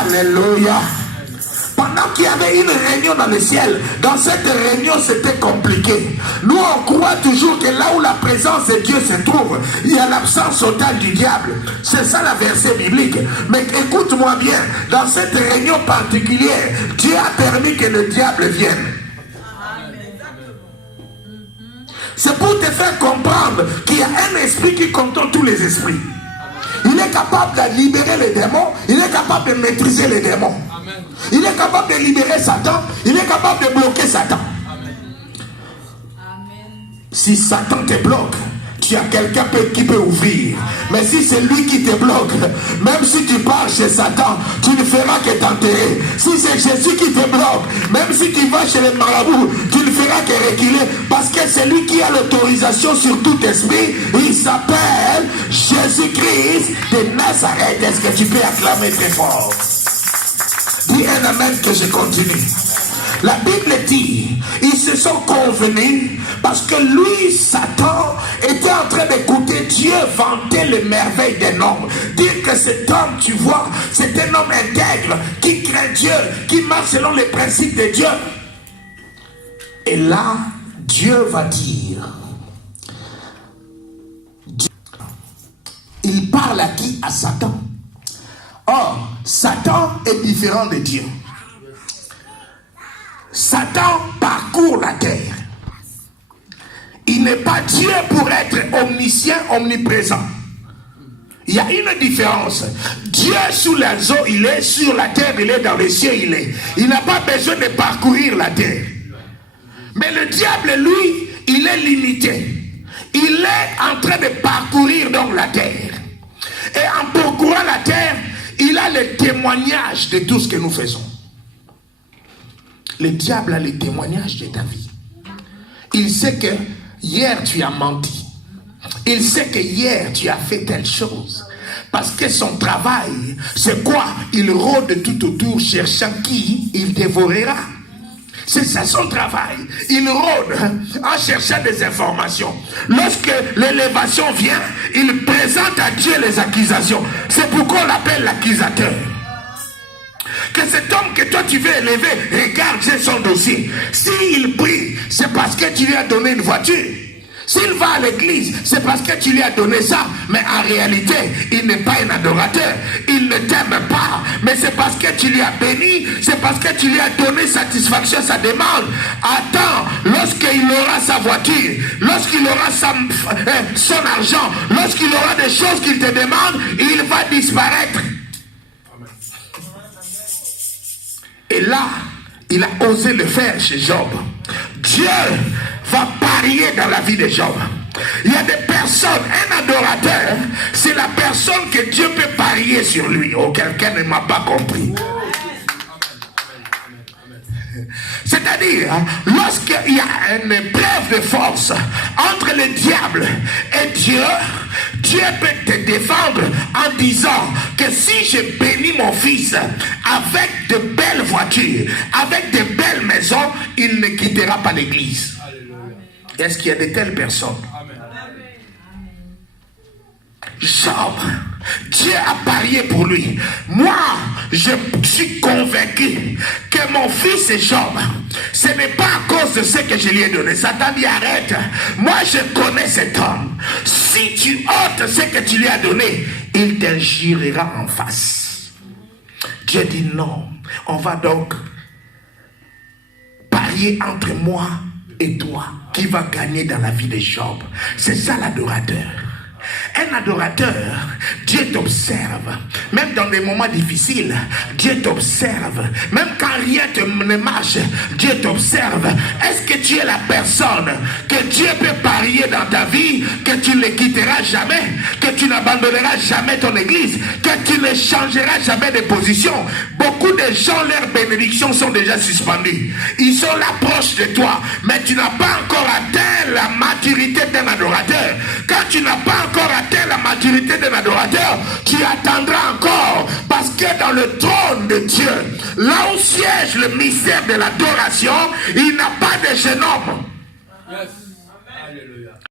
Alléluia. Pendant qu'il y avait une réunion dans le ciel, dans cette réunion c'était compliqué. Nous on croit toujours que là où la présence de Dieu se trouve, il y a l'absence totale du diable. C'est ça la verset biblique. Mais écoute-moi bien, dans cette réunion particulière, Dieu a permis que le diable vienne. C'est pour te faire comprendre qu'il y a un esprit qui contrôle tous les esprits. Il est capable de libérer les démons, il est capable de maîtriser les démons. Il est capable de libérer Satan, il est capable de bloquer Satan. Si Satan te bloque, tu as quelqu'un qui peut ouvrir. Mais si c'est lui qui te bloque, même si tu pars chez Satan, tu ne feras que t'enterrer. Si c'est Jésus qui te bloque, même si tu vas chez les marabouts, tu ne feras que reculer. Parce que c'est lui qui a l'autorisation sur tout esprit. Il s'appelle Jésus-Christ de Nazareth. Est-ce que tu peux acclamer très fort? Dis un amen que je continue. La Bible dit, ils se sont convenus parce que lui, Satan, était en train d'écouter Dieu vanter les merveilles d'un homme. Dire que cet homme, tu vois, c'est un homme intègre, qui craint Dieu, qui marche selon les principes de Dieu. Et là, Dieu va dire, il parle à qui? À Satan. Or, Satan est différent de Dieu. Satan parcourt la terre. Il n'est pas Dieu pour être omniscient, omniprésent. Il y a une différence. Dieu sous les eaux, il est sur la terre, il est dans les cieux, il est. Il n'a pas besoin de parcourir la terre. Mais le diable, lui, il est limité. Il est en train de parcourir donc la terre. Et en parcourant la terre, il a le témoignage de tout ce que nous faisons. Le diable a le témoignage de ta vie. Il sait que hier tu as menti. Il sait que hier tu as fait telle chose. Parce que son travail, c'est quoi? Il rôde tout autour cherchant qui il dévorera. C'est ça son travail. Il rôde en cherchant des informations. Lorsque l'élévation vient, il présente à Dieu les accusations. C'est pourquoi on l'appelle l'accusateur. Que cet homme que toi tu veux élever, regarde son dossier. S'il prie, c'est parce que tu lui as donné une voiture. S'il va à l'église, c'est parce que tu lui as donné ça. Mais en réalité, il n'est pas un adorateur. Il ne t'aime pas. Mais c'est parce que tu lui as béni. C'est parce que tu lui as donné satisfaction à sa demande. Attends, lorsqu'il aura sa voiture, lorsqu'il aura son argent, lorsqu'il aura des choses qu'il te demande, il va disparaître. Et là, il a osé le faire chez Job. Dieu va parier dans la vie de Job. Il y a des personnes, un adorateur, c'est la personne que Dieu peut parier sur lui. Oh, quelqu'un ne m'a pas compris. C'est-à-dire, lorsqu'il y a une épreuve de force entre le diable et Dieu, Dieu peut te défendre en disant que si je bénis mon fils avec de belles voitures, avec de belles maisons, il ne quittera pas l'église. Est-ce qu'il y a de telles personnes? Job, Dieu a parié pour lui. Moi, je suis convaincu que mon fils est Job. Ce n'est pas à cause de ce que je lui ai donné. Satan dit arrête. Moi, je connais cet homme. Si tu ôtes ce que tu lui as donné, il t'injuriera en face. Dieu dit non. On va donc parier entre moi et toi. Qui va gagner dans la vie de Job? C'est ça l'adorateur. Un adorateur, Dieu t'observe. Même dans des moments difficiles, Dieu t'observe. Même quand rien ne marche, Dieu t'observe. Est-ce que tu es la personne que Dieu peut parier dans ta vie, que tu ne quitteras jamais, que tu n'abandonneras jamais ton église, que tu ne changeras jamais de position? Beaucoup de gens, leurs bénédictions sont déjà suspendues. Ils sont là proches de toi, mais tu n'as pas encore atteint la maturité d'un adorateur. Quand tu n'as pas encore atteint la maturité d'un adorateur, tu attendras encore, parce que dans le trône de Dieu, là où siège le mystère de l'adoration, il n'a pas de jeune homme. Yes.